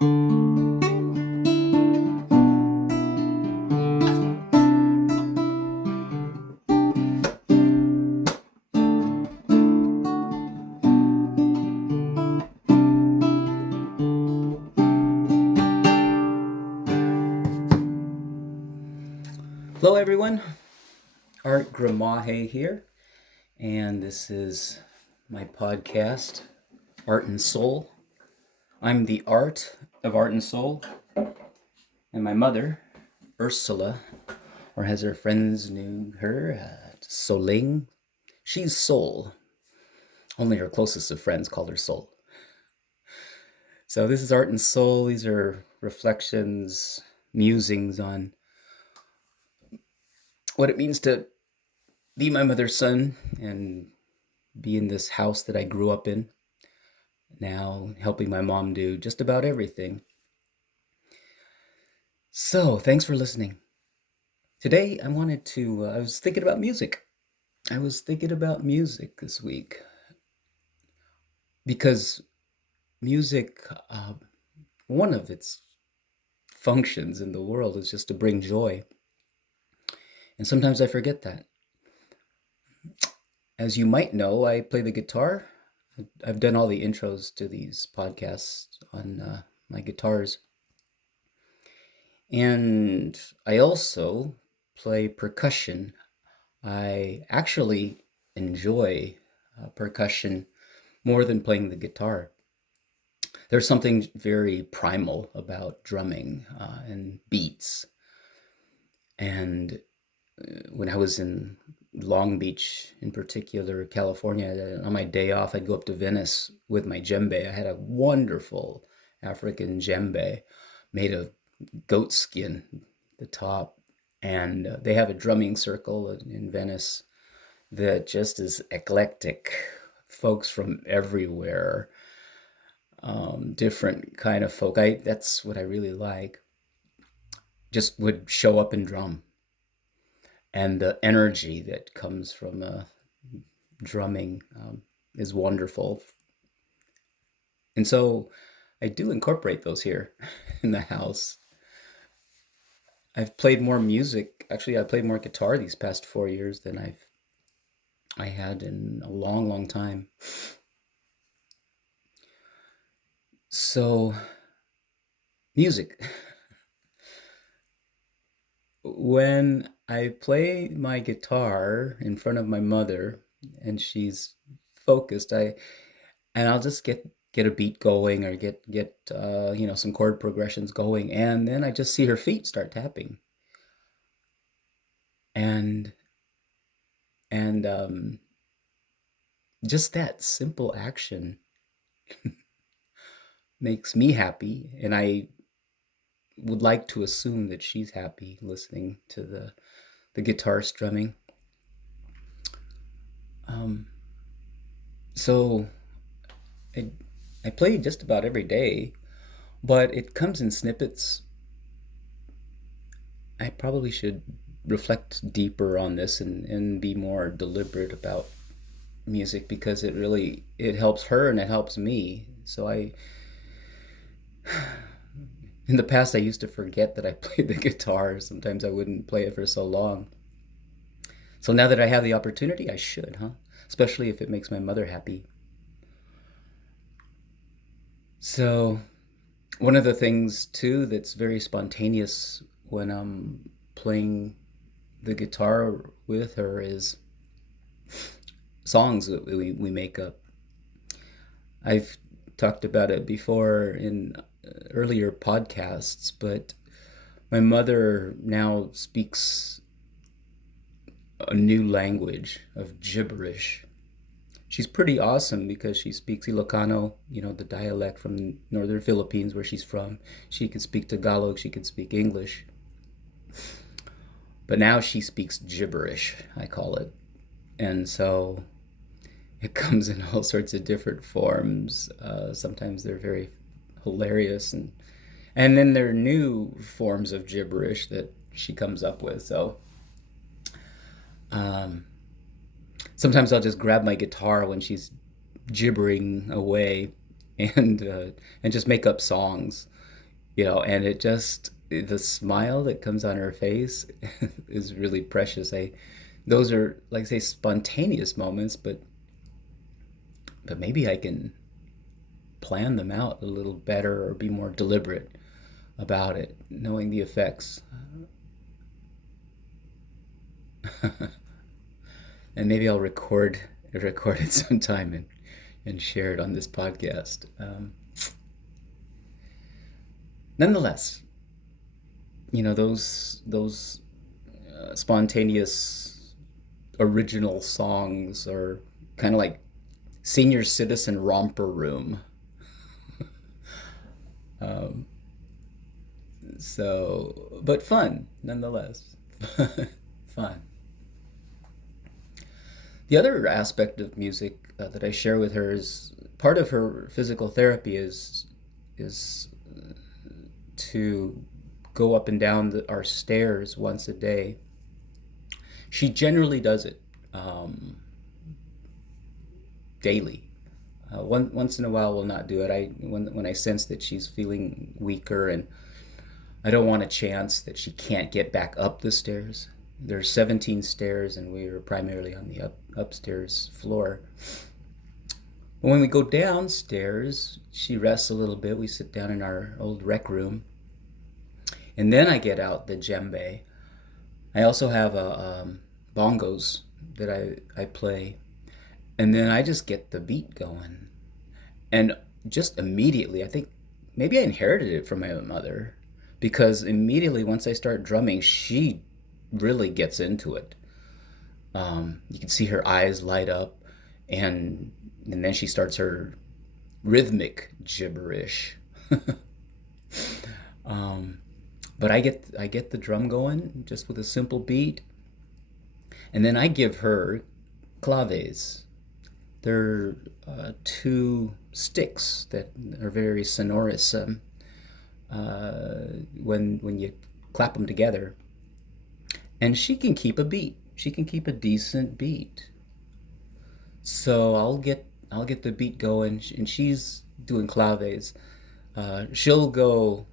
Hello, everyone. Art Gramahe here, and this is my podcast, Art and Soul. I'm the art of Art and Soul, and my mother, Ursula, or as her friends knew her, Soling, she's Soul. Only her closest of friends called her Soul. So this is Art and Soul. These are reflections, musings on what it means to be my mother's son and be in this house that I grew up in. Now helping my mom do just about everything. So, thanks for listening. Today, I was thinking about music. I was thinking about music this week because music, one of its functions in the world is just to bring joy. And sometimes I forget that. As you might know, I play the guitar. I've done all the intros to these podcasts on my guitars. And I also play percussion. I actually enjoy percussion more than playing the guitar. There's something very primal about drumming and beats. And when I was in Long Beach, in particular, California, on my day off, I'd go up to Venice with my djembe. I had a wonderful African djembe made of goat skin, the top. And they have a drumming circle in Venice that just is eclectic. Folks from everywhere, different kind of folk. That's what I really like. Just would show up and drum, and the energy that comes from drumming is wonderful. And so I do incorporate those here in the house. I've played more music. Actually, I played more guitar these past 4 years than I had in a long, long time. So, music. When I play my guitar in front of my mother and she's focused, I'll just get a beat going or get some chord progressions going, and then I just see her feet start tapping, and and just that simple action makes me happy, and I would like to assume that she's happy listening to the guitar strumming. Um, so I I play just about every day, but it comes in snippets. I probably should reflect deeper on this and be more deliberate about music because it helps her and it helps me. So I in the past I used to forget that I played the guitar. Sometimes I wouldn't play it for so long. So now that I have the opportunity, I should, huh? Especially if it makes my mother happy. So one of the things too that's very spontaneous when I'm playing the guitar with her is songs that we make up. I've talked about it before in earlier podcasts, but my mother now speaks a new language of gibberish. She's pretty awesome because she speaks Ilocano, the dialect from northern Philippines where she's from. She can speak Tagalog, she can speak English. But now she speaks gibberish, I call it. And so it comes in all sorts of different forms. Sometimes they're very hilarious, and then there are new forms of gibberish that she comes up with. So um, sometimes I'll just grab my guitar when she's gibbering away and just make up songs. and it just the smile that comes on her face is really precious. I Those are, like I say, spontaneous moments, but maybe I can plan them out a little better or be more deliberate about it, knowing the effects. And maybe I'll record it sometime and share it on this podcast. Nonetheless, those spontaneous original songs are kind of like senior citizen romper room. Um, but fun nonetheless. Fun. The other aspect of music that I share with her is part of her physical therapy is to go up and down our stairs once a day. She generally does it daily. Once in a while, we'll not do it. When I sense that she's feeling weaker and I don't want a chance that she can't get back up the stairs. There's 17 stairs, and we are primarily on the upstairs floor. But when we go downstairs, she rests a little bit. We sit down in our old rec room, and then I get out the djembe. I also have bongos that I play, and then I just get the beat going. And just immediately, I think maybe I inherited it from my mother, because immediately once I start drumming, she really gets into it. You can see her eyes light up, and and then she starts her rhythmic gibberish. um, but I get the drum going just with a simple beat, and then I give her claves. They're two sticks that are very sonorous. When you clap them together, and she can keep a beat. She can keep a decent beat. So I'll get the beat going, and she's doing claves. Uh, she'll go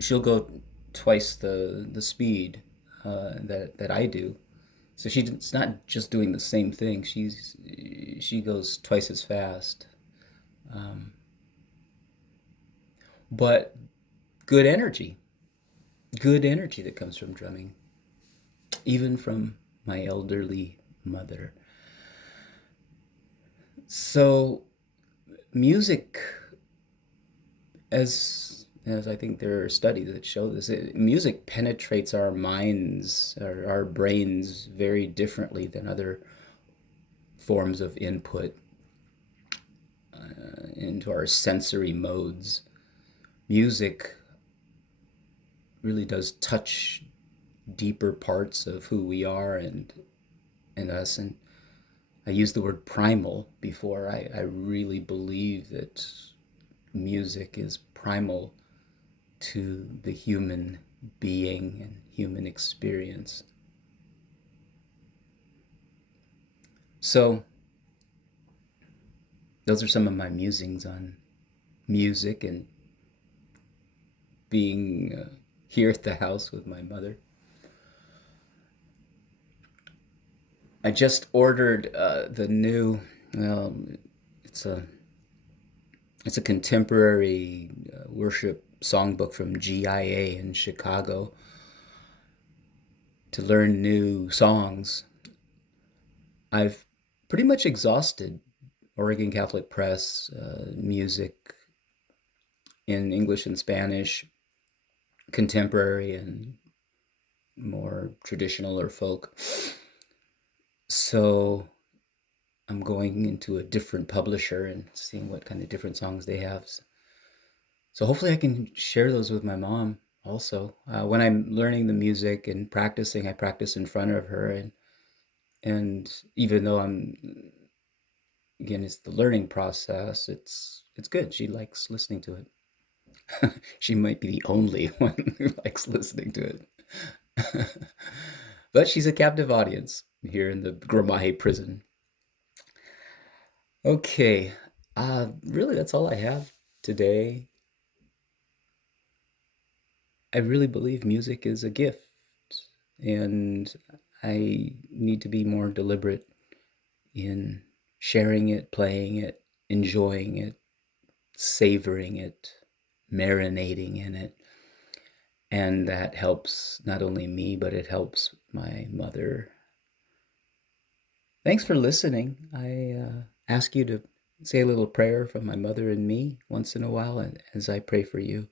she'll go twice the speed that I do. So she's not just doing the same thing. She goes twice as fast. Um, but good energy, good energy that comes from drumming, even from my elderly mother. So music, as I think there are studies that show this, music penetrates our minds, our brains very differently than other forms of input into our sensory modes. Music really does touch deeper parts of who we are and us. And I used the word primal before. I really believe that music is primal to the human being and human experience. So, those are some of my musings on music and being here at the house with my mother. I just ordered the new. Well, it's a it's a contemporary worship songbook from GIA in Chicago to learn new songs. I've pretty much exhausted Oregon Catholic Press music in English and Spanish, contemporary and more traditional or folk. So I'm going into a different publisher and seeing what kind of different songs they have. So hopefully I can share those with my mom also. When I'm learning the music and practicing, I practice in front of her, and even though again, it's the learning process. It's good. She likes listening to it. She might be the only one who likes listening to it. But she's a captive audience here in the Gramaje prison. Okay. Really, that's all I have today. I really believe music is a gift, and I need to be more deliberate in sharing it, playing it, enjoying it, savoring it, marinating in it. And that helps not only me, but it helps my mother. Thanks for listening. I ask you to say a little prayer for my mother and me once in a while as I pray for you.